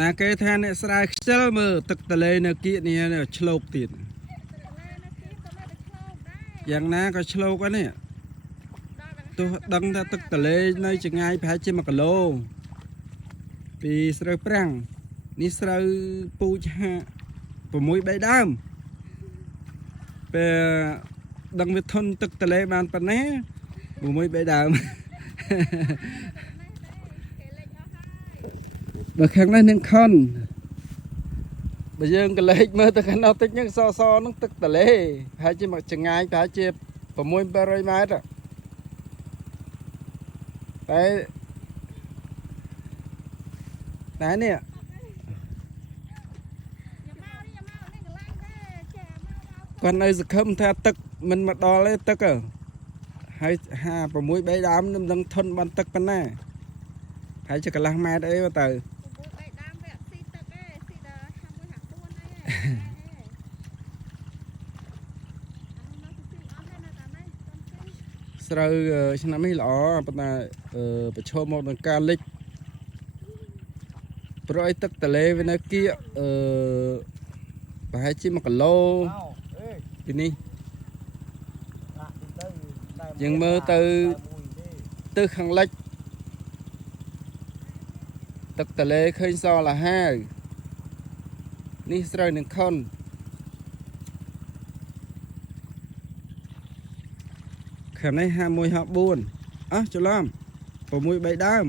ណាគេថាអ្នកស្រែខ្ជិលមើលទឹកទលេនៅគៀកនេះឆ្លោកទៀតយ៉ាងណាក៏ឆ្លោកហ្នឹងទោះដឹងថាទឹកទលេនៅចម្ងាយប្រហែលជា1គីឡូពីស្រូវប្រាំងនេះស្រូវពូជហា6 3ដើមពេលដឹងវាធន់ទឹកទលេបានប៉ុណ្ណា6 3ដើមបើខាងនេះនឹងខុនបើយើងកលេចមើលទៅខាងនោះតិចហ្នឹងសហ្នឹងទឹកទលេប្រហែលជាមកចម្ងាយប្រហែលជា6 700 ម៉ែត្រតែនេះគាត់នៅសង្ឃឹមថាទឹកមិនមកដល់ទេទឹកហើយ6 3ដើមមិនដឹងធន់បានទឹកប៉ុណ្ណាហើយជាកន្លះម៉ែត្រអីទៅស្រូវឆ្នាំនេះល្អប៉ុន្តែប្រឈមមកនឹងការលិចព្រោះឲ្យទឹកទលេវានៅគៀកប្រហែលជា1គីឡូពីនេះយើងមើលទៅខាងលិចទឹកទលេឃើញសលាហាវនេះស្រូវនឹងខុនខាងនេះ51 54អោះច្រឡំ6 3ដើម